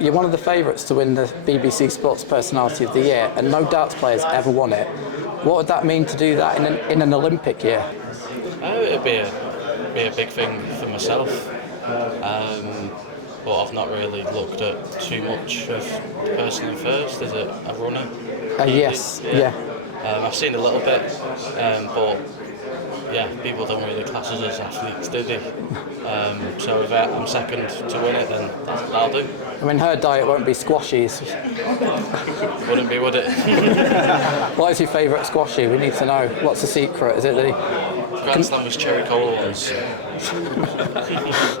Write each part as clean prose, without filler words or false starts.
You're one of the favourites to win the BBC Sports Personality of the Year, and no darts player's ever won it. What would that mean to do that in an Olympic year? It'd be a big thing for myself, but I've not really looked at too much of the person in first. Is it a runner? Yes, yeah. I've seen a little bit, but yeah, people don't really class us as athletes, do they? So if I'm second to win it, then that'll do. I mean, her diet won't be squashies. Wouldn't be, would it? What is your favourite squashy? We need to know. What's the secret? Is it the... Grand Slam was cherry cola ones.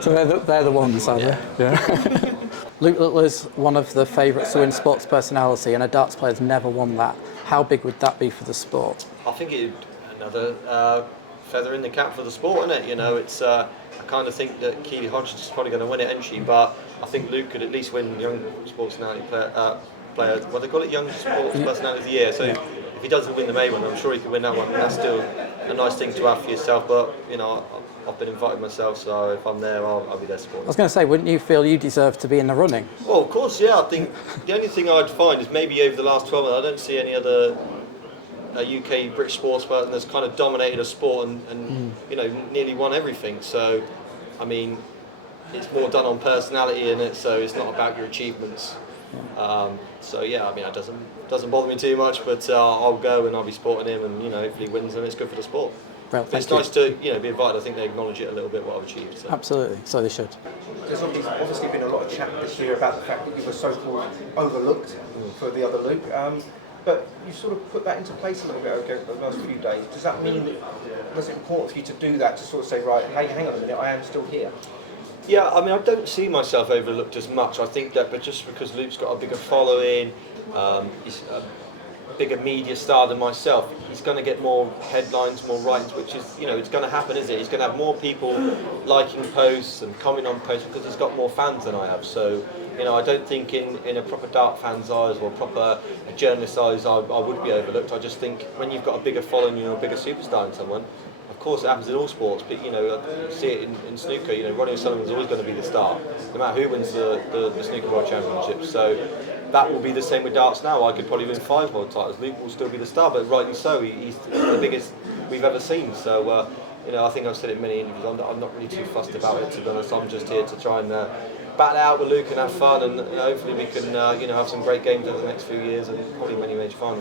So they're the ones, are they? Yeah. Luke Littler's one of the favourites to win Sports Personality, and a darts player's never won that. How big would that be for the sport? I think it's another feather in the cap for the sport, isn't it? You know, it's I kind of think that Keely Hodgkinson is probably going to win it, isn't she? But I think Luke could at least win Young Sports Personality player. What they call it, Young Sports Personality of the Year. So if he doesn't win the main one, I'm sure he could win that one. And that's still a nice thing to have for yourself. But you know, I've been invited myself, so if I'm there, I'll be there supporting. I was going to say, wouldn't you feel you deserve to be in the running? Well, of course, yeah. I think the only thing I'd find is maybe over the last 12 months, I don't see any other UK British sports person that's kind of dominated a sport and you know, nearly won everything. So, I mean, it's more done on personality in it, so it's not about your achievements. So yeah, I mean, it doesn't bother me too much, but I'll go and I'll be supporting him, and you know, hopefully he wins, and it's good for the sport. Well, it's nice to be invited. I think they acknowledge it a little bit what I've achieved. So. Absolutely, so they should. There's obviously been a lot of chat this year about the fact that you were so-called overlooked for the other Luke. But you sort of put that into place a little bit over the last few days. Does that mean, was it important for you to do that, to sort of say, right, hey, hang on a minute, I am still here? Yeah, I mean, I don't see myself overlooked as much. I think that, but just because Luke's got a bigger following, he's a bigger media star than myself, he's going to get more headlines, more writings, which is, you know, it's going to happen, is it? He's going to have more people liking posts and commenting on posts because he's got more fans than I have. So, you know, I don't think in a proper dart fan's eyes or proper journalist's eyes I would be overlooked. I just think when you've got a bigger following, you're a bigger superstar in someone. Of course, it happens in all sports, but you know, you see it in snooker. You know, Ronnie O'Sullivan's always going to be the star, no matter who wins the snooker world championship. So that will be the same with darts now. I could probably win 5 world titles. Luke will still be the star, but rightly so. He's the biggest we've ever seen. So you know, I think I've said it in many interviews. I'm not really too fussed about it, to be honest. I'm just here to try and battle it out with Luke and have fun, and hopefully we can you know, have some great games over the next few years and probably many major finals.